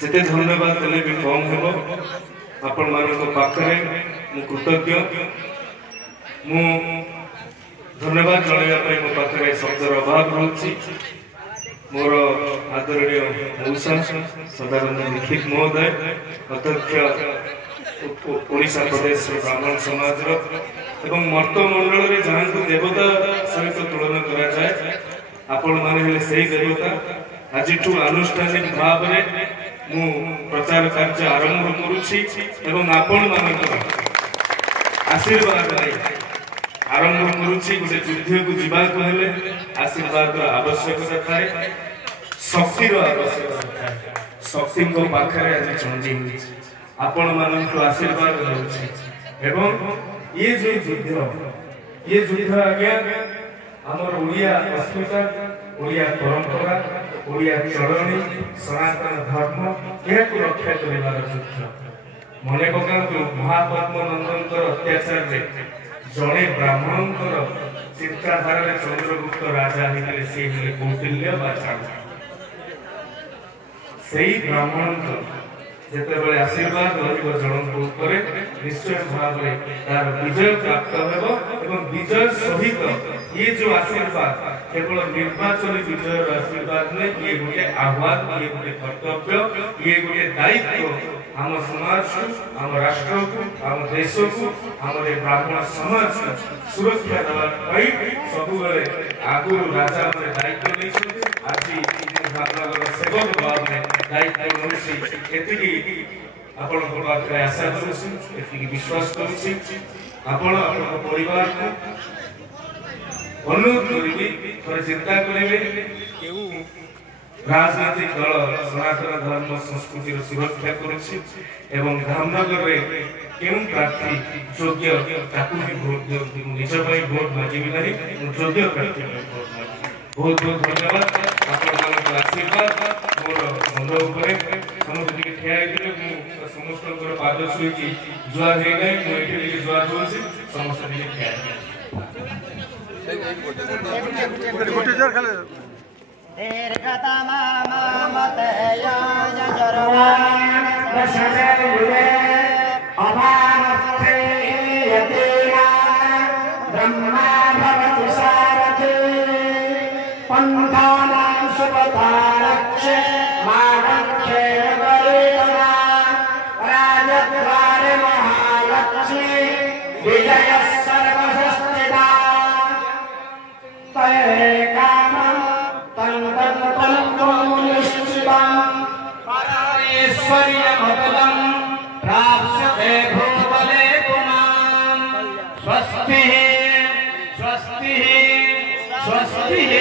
जिते धन्यवाद देले भी कम हेबो आपण मानक पाखरे मु कृतज्ञ मु धन्यवाद जणाइबा पई मो पाखरे शब्दर अभाव रहउछि मोर आदरणीय मौसा सदानंद लिखित महोदय अध्यक्ष ओडिशा प्रदेश ब्राह्मण समाज एवं मर्त मंडल रे जहां देवता सहित तुलना करा जाए आपण माने हेले सही देवता आज आनुष्ठानिक भाव में मु प्रचार कार्य आरंभ करुछि एवं आपण मानक आशीर्वाद आरंभ करुछि गोटे युद्ध को जीवा को हेले आशीर्वाद आवश्यकता थाए शक्ति आवश्यकता थाए शक्ति को पाखरे आज चंडी होछि आपण मानक आशीर्वाद होछि एवं ये युद्ध आज्ञा हमर ओडिया अस्मिता ओडिया परंपरा ओडिया चरणी सनातन धर्म यह रक्षा कर युद्ध मन पका महापद्मनंदन अत्याचार जड़े ब्राह्मण चिंताधारा चंद्रगुप्त राजा होते सी कौटिल्य से ब्राह्मण जिते आशीर्वाद जनक निश्चय भाव तार विजय प्राप्त हो विजय सहित ये जो आशीर्वाद केवल निर्वाचन विजय आशीर्वाद नहीं ये गोटे आह्वान ये गोटे कर्तव्य ये गोटे दायित्व आम समाज को आम राष्ट्र को आम देश को आम ब्राह्मण समाज को सुरक्षा देवाई सब आगु राजा दायित्व नहीं आज सेवक भाव में दायित्व नहीं आपण आशा करुँगी विश्वास करुँगी आपण परिवार को अनुरोध करी थोड़े चिंता करेंगे राजनीतिक दल सनातन धर्म संस्कृति सुरक्षा करुँची एवं धामनगर में क्यों प्रार्थी योग्य ताकू भी भोट दिखती निज भोट मागिबी नहीं योग्य प्रार्थी भोट मागी बहुत बहुत धन्यवाद आपण आशीर्वाद मोर मन उपरे समस्त टिके ठिया हेतिले समस्त पाद छुईकी जुआ हे नै मु एठी टिके जुआ दोछि समस्त टिके ठिया गोटे जर खाले दीर्घतमा ममतया जरवा वशने अभावस्ते यतेना ब्रह्मा भवति सारथि पंथानां सुपथारक्ष मागक्षे वरेणा राजद्वारे महालक्ष्मी विजय सर्वशस्तिदा तये कामं परायेश्वर्यमतलं प्राप्स्यते भूतले पुमान् स्वस्तिः स्वस्तिः स्वस्तिः।